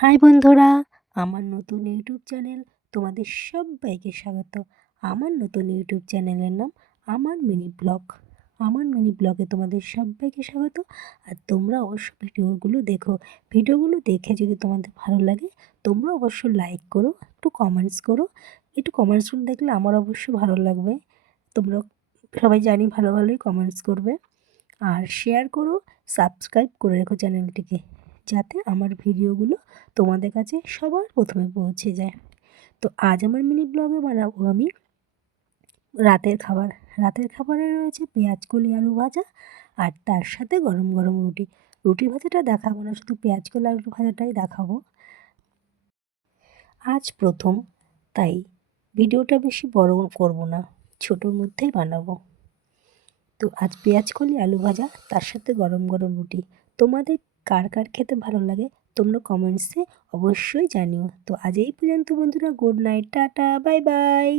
High বন্ধুরা, আমার নতুন ইউটিউব চ্যানেল তোমাদের সবাইকে স্বাগত। আমার নতুন ইউটিউব চ্যানেলের নাম আমার মিনি ব্লগ। আমার মিনি ব্লগে তোমাদের সবাইকে স্বাগত। আর তোমরা অবশ্যই ভিডিওগুলো দেখে যদি তোমাদের ভালো লাগে তোমরা অবশ্যই লাইক করো, একটু কমেন্টস করো। দেখলে আমার অবশ্যই ভালো লাগবে। তোমরা সবাই জানি ভালোই কমেন্টস করবে। আর শেয়ার করো, সাবস্ক্রাইব করে রেখো চ্যানেলটিকে, যাতে আমার ভিডিওগুলো তোমাদের কাছে সবার প্রথমে পৌঁছে যায়। তো আজ আমার মিনি ব্লগে বানাবো আমি রাতের খাবার। রাতের খাবারে রয়েছে পেঁয়াজ কলি আলু ভাজা, আর তার সাথে গরম গরম রুটি। রুটি ভাজাটা দেখাবো না, শুধু পেঁয়াজ কলি আলু ভাজাটাই দেখাবো। আজ প্রথম, তাই ভিডিওটা বেশি বড় করব না, ছোটোর মধ্যেই বানাবো। তো আজ পেঁয়াজ কলি আলু ভাজা, তার সাথে গরম গরম রুটি। তোমাদের কার কার খেতে ভালো লাগে তোমরা কমেন্টসে অবশ্যই জানিও। তো আজ এই পর্যন্ত বন্ধুরা, good night, tata, bye bye.